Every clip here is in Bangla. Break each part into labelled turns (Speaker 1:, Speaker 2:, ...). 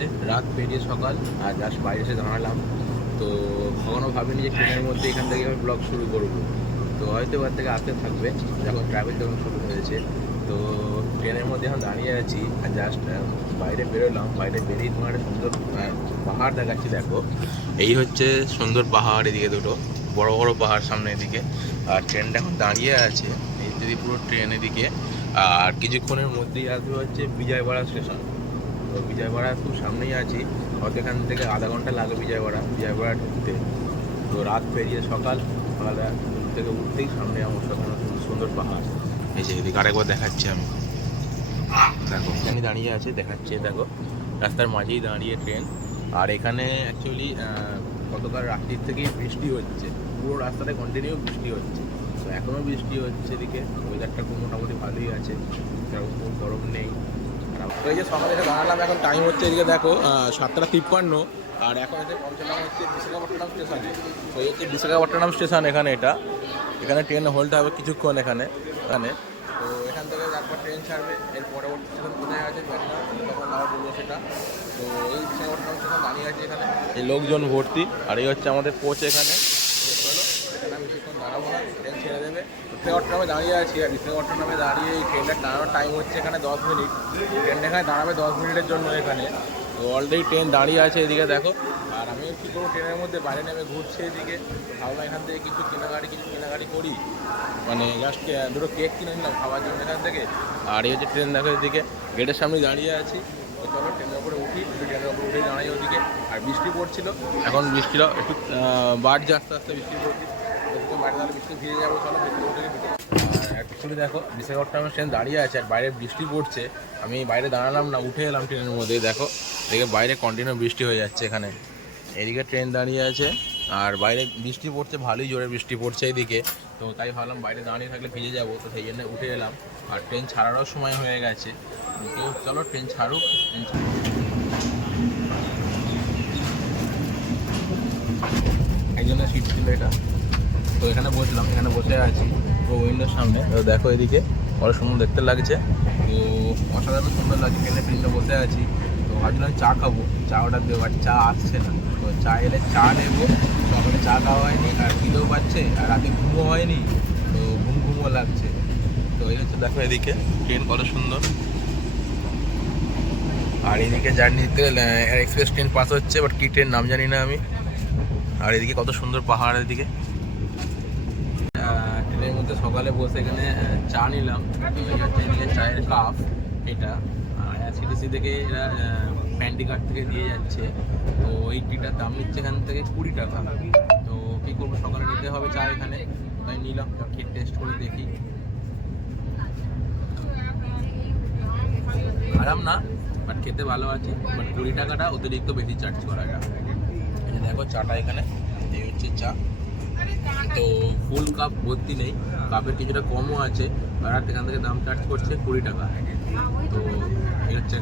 Speaker 1: বাজে রাত পেরিয়ে সকাল, আর জাস্ট বাইরে এসে দাঁড়ালাম। তো কখনো ভাবিনি যে ট্রেনের মধ্যে এখান থেকে আমি ব্লগ শুরু করব। তো হয়তো এবার থেকে আসতে থাকবে। যখন ট্রাভেল যখন শুরু হয়েছে। তো ট্রেনের মধ্যে এখন দাঁড়িয়ে আছি, আর জাস্ট বাইরে বেরোলাম। বাইরে বেরিয়ে তোমার একটা সুন্দর পাহাড় দেখাচ্ছি, দেখো। এই হচ্ছে সুন্দর পাহাড় এদিকে দুটো, বড় বড় পাহাড় সামনে এদিকে। আর ট্রেনটা এখন দাঁড়িয়ে আছে, এই যদি পুরো ট্রেন এদিকে। আর কিছুক্ষণের মধ্যেই আসবে হচ্ছে বিজয়বাড়া স্টেশন। তো বিজয়বাড়া খুব সামনেই আছি। হয়তো এখান থেকে আধা ঘণ্টা লাগে বিজয়বাড়া। বিজয়বাড়া ঢুকতে। তো রাত পেরিয়ে সকাল। সকালে ঘুম থেকে উঠতেই সামনে আমার সেখানে সুন্দর পাহাড়। এই যে এদিকে আরেকবার দেখাচ্ছি আমি। দেখো। এখানে দাঁড়িয়ে আছে দেখাচ্ছে দেখো। রাস্তার মাঝেই দাঁড়িয়ে ট্রেন আর এখানে অ্যাকচুয়ালি গতকাল রাত্রির থেকেই বৃষ্টি হচ্ছে। পুরো রাস্তাটা কন্টিনিউ বৃষ্টি হচ্ছে। তো এখনও বৃষ্টি হচ্ছে এদিকে। ওয়েদারটা খুব মোটামুটি ভালোই আছে। সেরকম খুব গরম নেই। তো এই যে সকালে এসে দাঁড়ালাম এখন টাইম হচ্ছে এদিকে দেখো সাতটা তিপ্পান্ন, আর এখন এসে পৌঁছলাম হচ্ছে বিশাখাপট্টনম স্টেশনে তো এই হচ্ছে বিশাখাপট্টনম স্টেশন এখানে এটা। এখানে ট্রেন হোল্ড হবে কিছুক্ষণ এখানে এখানে। তো এখান থেকে একবার ট্রেন ছাড়বে, এর পরবর্তী স্টেশন কোথায় আছে তখন আবার বলব সেটা। তো এই বিশাখাপট্টনম স্টেশন দাঁড়িয়ে আছে এখানে। এই লোকজন ভর্তি, আর এই হচ্ছে আমাদের কোচ এখানে। এখানে আমি বেশিক্ষণ দাঁড়াবো না ট্রেন দেবে বিশাখাপট্টনমে দাঁড়িয়ে আছি, আর বিশাখাপট্টনমে দাঁড়িয়ে এই ট্রেনটার দাঁড়ানোর টাইম হচ্ছে এখানে দশ মিনিট ট্রেনটা এখানে দাঁড়াবে দশ মিনিটের জন্য এখানে। তো অলরেডি ট্রেন দাঁড়িয়ে আছে এদিকে দেখো। আর আমি কী করব ট্রেনের মধ্যে বাইরে নেমে ঘুরছি এদিকে। ভাবলাম এখান থেকে কিছু কেনাকাটি কিছু কেনাকাটি করি। মানে জাস্ট দুটো কেক কিনে নিলাম খাওয়ার জন্য এখান থেকে। আর এই হচ্ছে ট্রেন দেখো এদিকে। গেটের সামনে দাঁড়িয়ে আছি। তো ট্রেনের উপরে উঠি ট্রেনের উপরে উঠে দাঁড়াই ওদিকে। আর বৃষ্টি পড়ছিল। এখন বৃষ্টিটা একটু বাড়ছে আস্তে আস্তে বৃষ্টি পড়ছে অ্যাকচুয়ালি দেখো বিশাখাপট্টনমের ট্রেন দাঁড়িয়ে আছে আর বাইরে বৃষ্টি পড়ছে। আমি বাইরে দাঁড়ালাম না, উঠে এলাম ট্রেনের মধ্যে দেখো। দেখে বাইরে কন্টিনিউ বৃষ্টি হয়ে যাচ্ছে এখানে। এদিকে ট্রেন দাঁড়িয়ে আছে, আর বাইরে বৃষ্টি পড়ছে, ভালোই জোরে বৃষ্টি পড়ছে এদিকে। তো তাই ভাবলাম বাইরে দাঁড়িয়ে থাকলে ভিজে যাব, তো সেই জন্য উঠে এলাম। আর ট্রেন ছাড়ারও সময় হয়ে গেছে। তো চলো ট্রেন ছাড়ুক ট্রেন একজনের সিট ছিল এটা। তো এখানে বসলাম, এখানে বসে আছি তো উইন্ডোর সামনে। তো দেখো এদিকে বড় সুন্দর দেখতে লাগছে। তো অসাধারণ সুন্দর লাগছে ট্রেনে ট্রেনে বসে আছি। তো ভাবছিলাম চা খাব, চা অর্ডার দেবো আর চা আসছে না। তো চা এলে চা নেব সকালে চা খাওয়া হয়নি, আর খিদেও পাচ্ছে, আর রাতে ঘুমও হয়নি। তো ঘুম ঘুমও লাগছে। তো এই হচ্ছে দেখো এদিকে ট্রেন কত সুন্দর। আর এদিকে জার্নিতে এক্সপ্রেস ট্রেন পাস হচ্ছে বাট কী ট্রেন নাম জানি না আমি। আর এদিকে কত সুন্দর পাহাড় এদিকে। মধ্যে সকালে বসে এখানে চা নিলাম। তো চায়ের কাপ এটা। সিটিসি থেকে এরা প্যান্টি কার্ড থেকে দিয়ে যাচ্ছে। তো এই টিটার দাম নিচ্ছে এখান থেকে কুড়ি টাকা। তো কী করব, সকালে নিতে হবে চা এখানে। তাই নিলাম খেয়ে টেস্ট করে দেখি। খারাপ না বাট খেতে ভালো আছে। বাট কুড়ি টাকাটা অতিরিক্ত বেশি চার্জ করা যায় দেখো, চাটা এখানে, এই হচ্ছে চা। তো ফুল কাপ ভর্তি নেই। কাপের কিছুটা কমও আছে। আর এখান থেকে দাম চার্জ করছে কুড়ি টাকা। তো এই হচ্ছে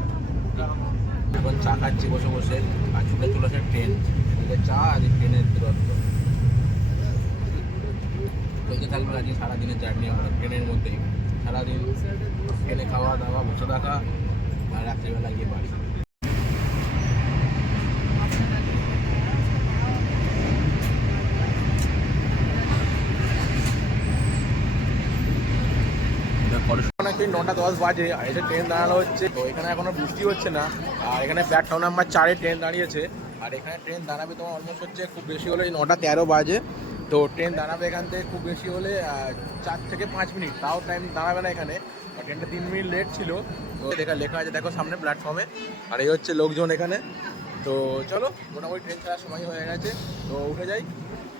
Speaker 1: এখন চা খাচ্ছি বসে বসে। আর ছুটে চলেছে ট্রেন। চা আর ট্রেনের দূরত্ব। চলতে থাকবে আজকে সারাদিনের জার্নি আমরা ট্রেনের মধ্যেই। সারাদিন ট্রেনে খাওয়া দাওয়া, বসে থাকা, আর রাত্রিবেলা গিয়ে বাড়ি। নাকি নটা দশ বাজে, আর এসে ট্রেন দাঁড়ানো হচ্ছে, তো এখানে এখনও বৃষ্টি হচ্ছে না, আর এখানে প্ল্যাটফর্ম নাম্বার চারে ট্রেন দাঁড়িয়েছে, আর এখানে ট্রেন দাঁড়াবে তোমার অলমোস্ট হচ্ছে খুব বেশি হলে নটা তেরো বাজে, তো ট্রেন দাঁড়াবে এখান থেকে খুব বেশি হলে চার থেকে পাঁচ মিনিট, তাও টাইম দাঁড়াবে না এখানে ট্রেনটা তিন মিনিট লেট ছিল, তো দেখা লেখা আছে, দেখো সামনে প্ল্যাটফর্মে আর এই হচ্ছে লোকজন এখানে, তো চলো, মোটামুটি ট্রেন ছাড়ার সময় হয়ে গেছে, তো উঠে যাই।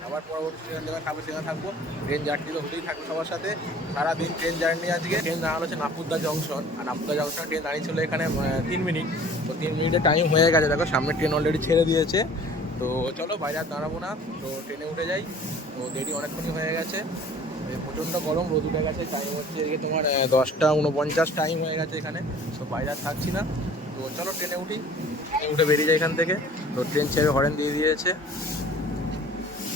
Speaker 1: আবার পরবর্তী স্টেশন যেখানে থাকবে সেখানে থাকব। ট্রেন জার্নি তো হতেই থাকবে সবার সাথে। সারাদিন ট্রেন জার্নি আজকে। ট্রেন দাঁড়ানো হচ্ছে নাপুদ্দা জংশন আর নাপুদ্দা জংশন ট্রেন দাঁড়িয়ে ছিল এখানে তিন মিনিট তো তিন মিনিটের টাইম হয়ে গেছে। দেখো, সামনে ট্রেন অলরেডি ছেড়ে দিয়েছে। তো চলো, বাইরে আর দাঁড়াবো না। তো ট্রেনে উঠে যাই। তো দেরি অনেকক্ষণই হয়ে গেছে। প্রচণ্ড গরম, রোদ উঠে গেছে। টাইম হচ্ছে এদিকে তোমার দশটা উনপঞ্চাশ টাইম হয়ে গেছে এখানে। তো বাইরে থাকছি না। তো চলো ট্রেনে উঠি। ট্রেনে উঠে বেরিয়ে যাই এখান থেকে। তো ট্রেন ছেড়ে হরেন দিয়ে দিয়েছে।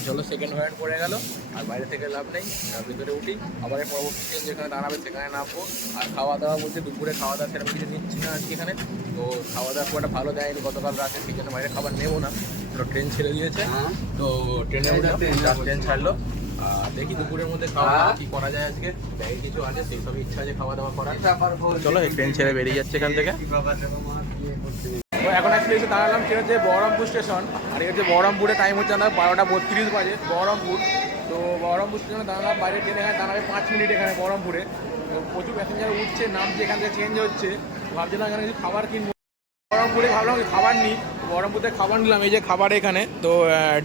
Speaker 1: চলো সেকেন্ড ভ্যারাইড পড়ে গেল আর বাইরে থেকে লাভ নেই ভিতরে উঠি। আবার পরবর্তী ট্রেন যেখানে দাঁড়াবে সেখানে নামবো। আর খাওয়া দাওয়া বলতে দুপুরে খাওয়া দাওয়া সেরকম কিছু নিচ্ছি না আজকে এখানে। তো খাওয়া দাওয়া খুব একটা ভালো দেয়নি গতকাল রাতে সেই জন্য বাইরে খাবার নেব না। তো ট্রেন ছেড়ে দিয়েছে। তো ট্রেনে উঠলাম ট্রেন ছাড়লো। আর দেখি দুপুরের মধ্যে খাওয়া দাওয়া কি করা যায় আজকে। ব্যাগে কিছু আছে সেই সবই ইচ্ছা আছে খাওয়া দাওয়া করার চলো এই ট্রেন ছেড়ে বেরিয়ে যাচ্ছে এখান থেকে। এখন অ্যাকচুয়ালি এসে দাঁড়ালাম ট্রেন হচ্ছে বহরমপুর স্টেশন। আর এই হচ্ছে বহরমপুরে টাইম হচ্ছে আমাদের বারোটা বত্রিশ বাজে, বহরমপুর। তো বহরমপুর স্টেশনে দাঁড়ালাম, বাইরে ট্রেন এখানে দাঁড়াবে পাঁচ মিনিট এখানে বহরমপুরে। তো প্রচুর প্যাসেঞ্জার উঠছে নামছে এখান থেকে চেঞ্জ হচ্ছে। ভাবছিলাম এখানে কিছু খাবার কিনবো। বহরমপুরে ভাবলাম খাবার নিই। বহরমপুরে খাবার নিলাম, এই যে খাবার এখানে। তো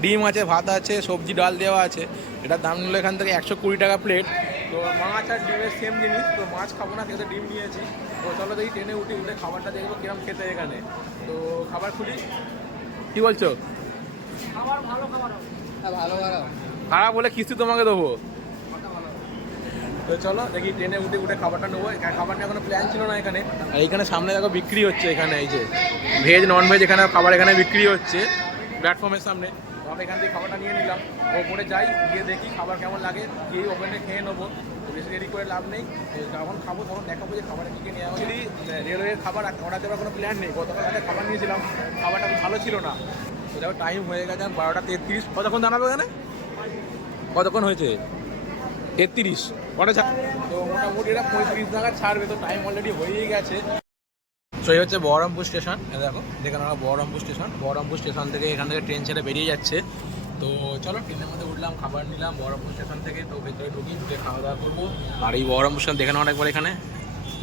Speaker 1: ডিম আছে, ভাত আছে, সবজি, ডাল দেওয়া আছে। এটার দাম নিল এখান থেকে একশো কুড়ি টাকা প্লেট তো মাছ আর ডিমের সেম জিনিস। তো মাছ খাব না সেক্ষেত্রে ডিম নিয়েছি। তো চলো দেখি ট্রেনে উঠে উঠে খাবারটা দেখব কিরম খেতে এখানে। তো খাবার খুলি। কি বলছো? খাবার ভালো খাবার ভালো খারাপ বলে কিস্তি তোমাকে দেবো। তো চলো দেখি ট্রেনে উঠে উঠে খাবারটা নেব। খাবারটা এখনও প্ল্যান ছিল না এখানে। আর এইখানে সামনে দেখো বিক্রি হচ্ছে এখানে এই যে। ভেজ নন ভেজ এখানে খাবার এখানে বিক্রি হচ্ছে। প্ল্যাটফর্মের সামনে। আমরা এখান থেকে খাবারটা নিয়ে নিলাম। ওপরে যাই গিয়ে দেখি খাবার কেমন লাগে। গিয়ে ওপেনে খেয়ে নেব। তো বেশি দেরি করে লাভ নেই। যখন খাব তখন দেখাবো যে খাবারটা কী কী নেওয়া অ্যাকচুয়ালি রেলওয়ের খাবার অর্ডার দেওয়ার কোনো প্ল্যান নেই। গতকাল রাতে খাবার নিয়েছিলাম। খাবারটা খুব ভালো ছিল না। এটাও টাইম হয়ে গেছে বারোটা তেত্রিশ। কতক্ষণ দাঁড়াবে এখানে কতক্ষণ হয়েছে? তেত্রিশ। কটা তো মোটামুটি এটা পঁয়ত্রিশ নাগাদ ছাড়বে। তো টাইম অলরেডি হয়েই গেছে। তো এই হচ্ছে বহরমপুর স্টেশন দেখো দেখেন আমরা বহরমপুর স্টেশন। বহরমপুর স্টেশন থেকে এখান থেকে ট্রেন ছেড়ে বেরিয়ে যাচ্ছে। তো চলো ট্রেনের মধ্যে উঠলাম খাবার নিলাম বহরমপুর স্টেশন থেকে তো ভেতরে ঢুকি ঢুকে খাওয়া দাওয়া করব। আর এই বহরমপুর স্টেশন দেখে একবার এখানে।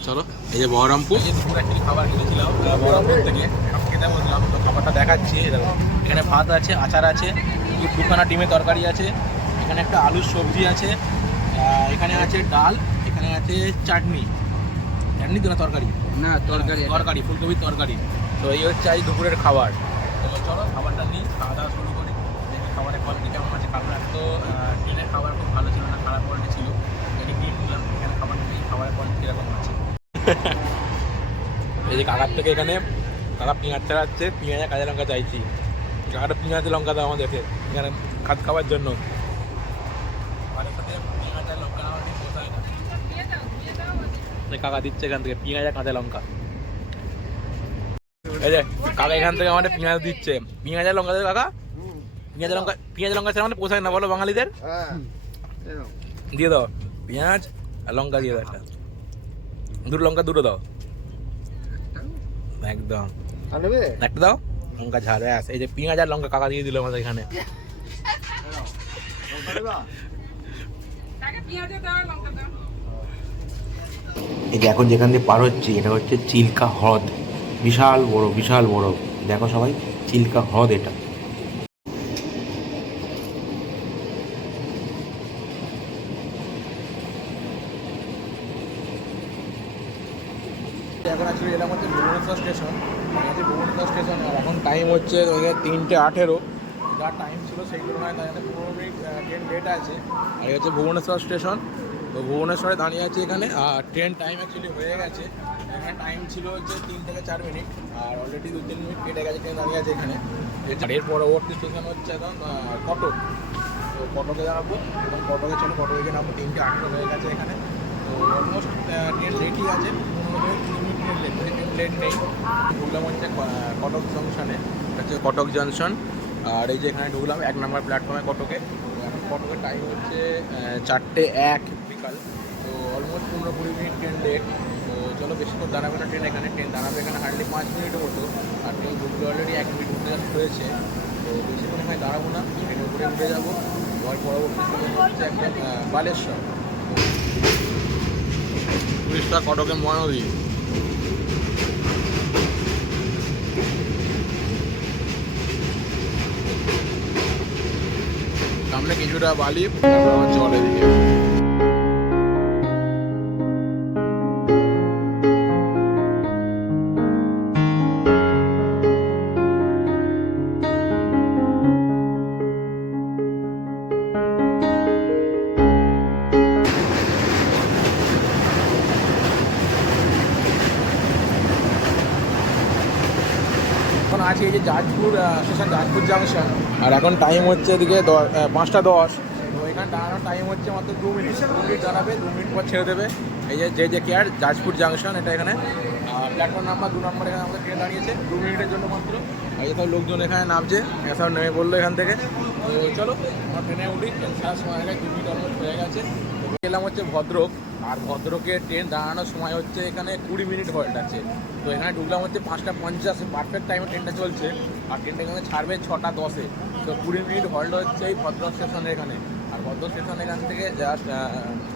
Speaker 1: চলো এই যে বহরমপুর। এই দুপুর একটি খাবার কিনেছিলাম বহরমপুর থেকে খেতে বললাম তো খাবারটা দেখাচ্ছি দেখো। এখানে ভাত আছে আচার আছে দুখানা ডিমের তরকারি আছে এখানে একটা আলুর সবজি আছে এখানে আছে ডাল এখানে আছে চাটনি। চাটনি তো না তরকারি।
Speaker 2: না তরকারি
Speaker 1: তরকারি ফুলকপির তরকারি। তো এই হচ্ছে আজ দুপুরের খাবার। তো চলো খাবারটা নিই খাওয়া দাওয়া শুরু করি। দেখি খাবারের কোয়ালিটি কেমন আছে কারণ এক তো ট্রেনের খাবার খুব ভালো ছিল না খারাপ কোয়ালিটি ছিল। এখানে গিয়ে নিলাম এখানে খাবার নিই খাবারের কোয়ালিটি কীরকম আছে এই যে কাকার থেকে এখানে কাকা পেঁয়াজ চালাচ্ছে পেঁয়াজ কাঁচা লঙ্কা চাইছি। কাকাটা পেঁয়াজ লঙ্কা দাও আমাদেরকে এখানে খাদ খাওয়ার জন্য আর এর সাথে পেঁয়াজ আর লঙ্কা আমার ঠিক পোষায় না এই কাকা দিচ্ছে এখান থেকে পেঁয়াজ আর কাঁচা লঙ্কা। এই যে, কাকা এখান থেকে আমাদের পেঁয়াজ দিচ্ছে। পেঁয়াজ আর লঙ্কা দেবে কাকা? পেঁয়াজ লঙ্কা পেঁয়াজ লঙ্কা ছাড়া আমাদের পোষায় না, বলো বাঙালিদের। দিয়ে দাও, পেঁয়াজ আর লঙ্কা দিয়ে দাও একটা। দুটো লঙ্কা দুটো দাও। একদম। একটা দাও। লঙ্কা ঝাল, ব্যাস। এই যে পেঁয়াজ আর লঙ্কা কাকা দিয়ে দিল আমাদের এখানে।
Speaker 2: লঙ্কা নেবা?
Speaker 3: যে এখন যেখান দিয়ে পার হচ্ছে, এটা হচ্ছে চিল্কা হ্রদ। বিশাল বড় বিশাল বড়। দেখো সবাই, চিল্কা হ্রদ এটা।
Speaker 1: এখন অ্যাকচুয়ালি এলাম হচ্ছে ভুবনেশ্বর স্টেশন আছে ভুবনেশ্বর স্টেশন এখন টাইম হচ্ছে তিনটে আঠেরো। যা টাইম ছিল সেই তুলনায় জন্য পনেরো মিনিট ট্রেন লেট আছে। আর হচ্ছে ভুবনেশ্বর স্টেশন তো ভুবনেশ্বরে দাঁড়িয়ে আছি এখানে। আর ট্রেন টাইম অ্যাকচুয়ালি হয়ে গেছে। এখানে টাইম ছিল হচ্ছে তিন থেকে চার মিনিট আর অলরেডি দু তিন মিনিট কেটে গেছে ট্রেন দাঁড়িয়ে আছে এখানে। এর পরবর্তী স্টেশন হচ্ছে এখন কটক তো কটকে দাঁড়াবো। এবং কটকে চলো কটকে গিয়ে নামবো। তিনটে আঠেরো হয়ে গেছে এখানে। তো অলমোস্ট ট্রেন লেটই আছে। ট্রেন লেট নেই। হচ্ছে কটক জংশনে হচ্ছে কটক জংশন আর এই যে এখানে ঢুকলাম, এক নম্বর প্ল্যাটফর্মে কটকে কটকের টাইম হচ্ছে চারটে এক। বিকাল তো অলমোস্ট পনেরো কুড়ি মিনিট ট্রেন লেট তো চলো বেশি বেশিক্ষণ দাঁড়াবে না ট্রেন এখানে। ট্রেন দাঁড়াবে এখানে হার্ডলি পাঁচ মিনিটের মতো। আর ট্রেন ঢুকলে অলরেডি এক মিনিট উঠতে হয়েছে। তো বেশিক্ষণ এখানে দাঁড়াবো না। ট্রেনে উপরে উঠে যাব। এবার পরবর্তী হচ্ছে আহ, বালেশ্বর। উড়িষ্যা কটকে মহানদী সামনে কিছুটা বালি তারপর আবার জল এদিকে। আছি এই যে জাজপুর স্টেশন জাজপুর জাংশন আর এখন টাইম হচ্ছে এদিকে পাঁচটা দশ। তো এখানে দাঁড়ানোর টাইম হচ্ছে মাত্র দু মিনিট দু মিনিট দাঁড়াবে দু মিনিট পর ছেড়ে দেবে। এই যে যে যে কেয়ার জাজপুর জাংশন এটা এখানে। প্ল্যাটফর্ম নাম্বার দু নম্বর এখানে আমাদের ট্রেন দাঁড়িয়েছে। দু মিনিটের জন্য মাত্র। এই সব লোকজন এখানে নামছে এসব নেমে পড়ল এখান থেকে। তো চলো আমার ট্রেনে উঠি। ছাড়ার সময় দু মিনিট অলমোস্ট হয়ে গেছে। গেলাম হচ্ছে ভদ্রক, আর ভদ্রকের ট্রেন দাঁড়ানোর সময় হচ্ছে এখানে কুড়ি মিনিট হল্ট আছে। তো এখানে ঢুকলাম হচ্ছে পাঁচটা পঞ্চাশ পারফেক্ট টাইমে ট্রেনটা চলছে, আর ট্রেনটা এখানে ছাড়বে ছটা দশে। তো কুড়ি মিনিট হল্ট হচ্ছে এই ভদ্রক স্টেশনের এখানে। আর ভদ্রক স্টেশন এখান থেকে জাস্ট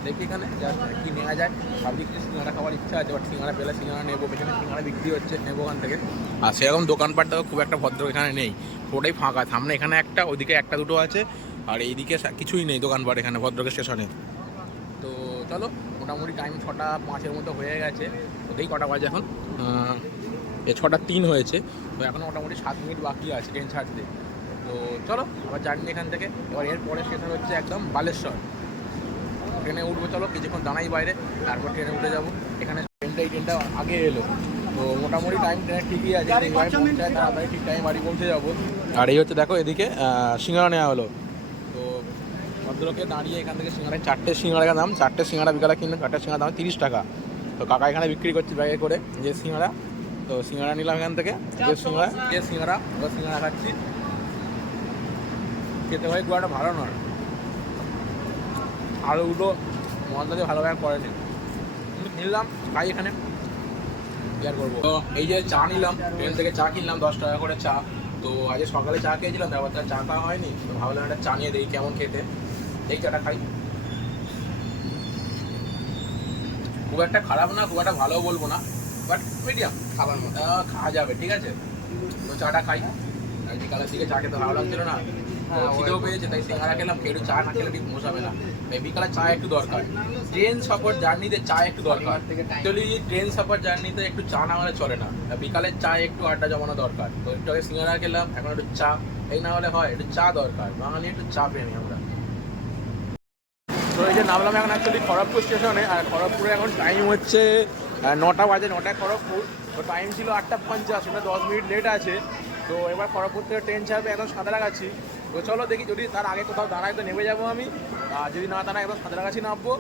Speaker 1: দেখি এখানে জাস্ট কি নেওয়া যায়। ভাবছি কিছু সিঙ্গারা খাওয়ার ইচ্ছা আছে বাট সিঙ্গারা পেলে সিঙ্গারা নেব, পেছনে সিঙ্গারা বিক্রি হচ্ছে, নেব ওখান থেকে। আর সেরকম দোকানপাটটাও খুব একটা ভদ্রক এখানে নেই। পুরোটাই ফাঁকা, সামনে এখানে একটা ওদিকে একটা দুটো আছে, আর এইদিকে কিছুই নেই দোকানপাট এখানে ভদ্রক স্টেশনে চলো মোটামুটি টাইম ছটা পাঁচের মতো হয়ে গেছে। ওতেই কটা বাজে এখন? এ ছটা তিন হয়েছে। তো এখন মোটামুটি সাত মিনিট বাকি আছে ট্রেন ছাড়তে। তো চলো আবার জার্নি এখান থেকে। এবার এরপরে স্টেশন হচ্ছে একদম বালেশ্বর। ট্রেনে উঠবো চলো কিছুক্ষণ দাঁড়াই বাইরে তারপর ট্রেনে উঠে যাব। এখানে ট্রেনটা এই ট্রেনটা আগে এলো। তো মোটামুটি টাইম ট্রেনের ঠিকই আছে। তাড়াতাড়ি ঠিক টাইম বাড়ি পৌঁছে যাব। আর এই হচ্ছে দেখো এদিকে সিঙ্গারা নেওয়া হলো। তো ভদ্রলোকে দাঁড়িয়ে এখান থেকে সিঙ্গারা চারটে সিঙ্গারা দাম চারটে সিঙ্গারা বিকালে কিনলে চারটে সিঙ্গারা দাম তিরিশ টাকা। তো কাকা এখানে বিক্রি করছে ব্যাগে করে যে সিঙ্গারা। তো সিঙ্গারা নিলাম এখান থেকে যে সিঙ্গারা যে সিঙ্গারা ওই সিঙ্গারা খাচ্ছি। খেতে হয় খুব একটা ভালো নয়। আলুগুলো মশলা ভালোভাবে করেনি কিন্তু নিলাম খাই এখানে। কি করব? তো এই যে চা নিলাম ট্রেন থেকে চা কিনলাম দশ টাকা করে চা। তো আজ সকালে চা খেয়েছিলাম তারপর তার চা খাওয়া হয়নি। তো ভাবলাম একটা চা নিয়ে দিই কেমন খেতে। এই চাটা খাই। খুব একটা খারাপ না খুব একটা ভালো বলব না বাট মিডিয়াম খাবার মতো খাওয়া যাবে ঠিক আছে? তো চাটা খাই। বিকালের দিকে চা খেতে ভালো লাগছিল না? তো খিদেও পেয়েছে তাই সিঙ্গারা খেলাম কেউ চা না খেলে ঠিক মশাবে না। তাই বিকালে চা একটু দরকার। ট্রেন সফর জার্নিতে চা একটু দরকার। অ্যাকচুয়ালি ট্রেন সফর জার্নিতে একটু চা না হলে চলে না। আর বিকালে চা একটু আড্ডা জমানো দরকার। তো একটু আগে সিঙ্গারা খেলাম এখন একটু চা। এই না হলে হয় একটু চা দরকার। বাঙালি একটু চা প্রেমী আমরা। তো এই যে নামলাম এখন অ্যাকচুয়ালি খড়গপুর স্টেশনে আর খড়গপুরে এখন টাইম হচ্ছে নটা বাজে নটায় খড়গপুর। তো টাইম ছিল আটটা পঞ্চাশ ওটা দশ মিনিট লেট আছে। তো এবার খড়গপুর থেকে ট্রেন ছাড়বে একদম সাঁতরাগাছি তো চলো দেখি যদি তার আগে কোথাও দাঁড়ায় তো নেমে যাব আমি। আর যদি না দাঁড়ায় একদম সাঁতরাগাছি নামবো।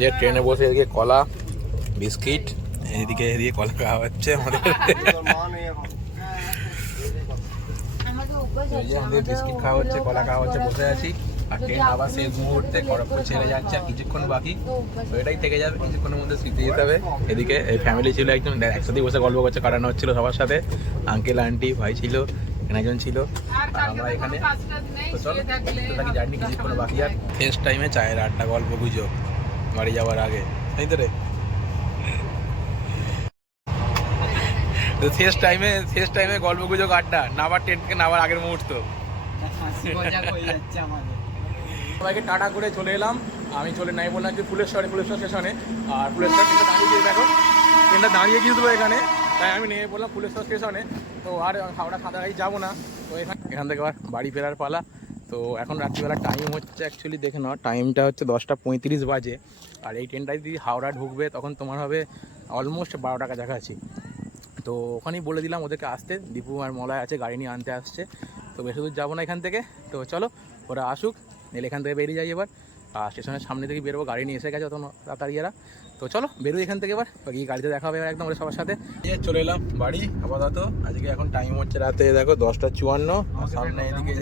Speaker 1: যে ট্রেনে বসে এদিকে কলা বিস্কিট এদিকে এদিকে কলা খাওয়া হচ্ছে আমাদের। এই যে আমাদের বিস্কিট খাওয়া হচ্ছে কলা খাওয়া হচ্ছে বসে আছি। আর ট্রেন আবার শেষ মুহূর্তে খড়গপুর ছেড়ে যাচ্ছে আর কিছুক্ষণ বাকি। তো এটাই থেকে যাবে কিছুক্ষণের মধ্যে স্মৃতি যেতে হবে। এদিকে এই ফ্যামিলি ছিল একজন একসাথে বসে গল্প করছে কাটানো হচ্ছিল সবার সাথে। আঙ্কেল আন্টি ভাই ছিল একজন ছিল। আর আমরা এখানে তো চলো থাকি জার্নি কিছুক্ষণ বাকি আর শেষ টাইমে চায়ের আড্ডা গল্প গুজব। বাড়ি যাওয়ার আগে। তাই তো রে? তো শেষ টাইমে শেষ টাইমে গল্প গুজব আড্ডা। নাবার ট্রেন থেকে নাবার আগের মুহূর্ত। সবাইকে টাটা করে চলে এলাম। আমি চলে নাই বললাম যে ফুলেশ্বরে ফুলেশ্বর স্টেশনে। আর ফুলেশ্বর ট্রেনটা দাঁড়িয়ে দেখো, ট্রেনটা দাঁড়িয়ে গিয়ে দেবো এখানে। তাই আমি নেমে বললাম ফুলেশ্বর স্টেশনে। তো আর হাওড়া সাঁতারাই যাব না। তো এখান এখান থেকে আবার বাড়ি ফেরার পালা। তো এখন রাত্রিবেলা টাইম হচ্ছে অ্যাকচুয়ালি দেখে নাও টাইমটা হচ্ছে দশটা পঁয়ত্রিশ বাজে। আর এই ট্রেনটা যদি হাওড়া ঢুকবে, তখন তোমার হবে অলমোস্ট বারো বারোটা কাছাকাছি। তো ওখানেই বলে দিলাম ওদেরকে আসতে। দীপু আর মলয় আছে, গাড়ি নিয়ে আনতে আসছে। তো বেশি দূর যাব না এখান থেকে। তো চলো, ওরা আসুক। নেলে এখান থেকে বেরিয়ে যাই এবার। আর স্টেশনের সামনে থেকে বেরোবো, গাড়ি নিয়ে এসে গেছে অত তাড়াতাড়ি এরা তো চলো, বেরোই এখান থেকে এবার। গিয়ে গাড়িতে দেখা হবে একদম সবার সাথে। চলে এলাম বাড়ি, আপাতত। আজকে এখন টাইম হচ্ছে রাতে, দেখো দশটা চুয়ান্ন। সামনে এদিকে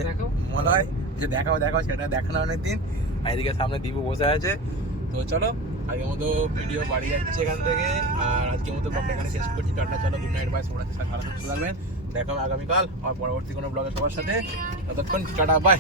Speaker 1: মলয় যে দেখাও দেখাও, সেটা দেখানো অনেক দিন আর এদিকে সামনে দীপু বসে আছে। তো চলো, আগের মতো ভিডিও বাড়ি যাচ্ছে এখান থেকে। আর আজকের মতো ব্লগটা এখানে শেষ করছি। টাটা, চলো গুড নাইট বাই সবার সাথে ভালো থাকবেন। দেখা আগামীকাল আর পরবর্তী কোনো ব্লগে সবার সাথে। ততক্ষণ, টাটা বাই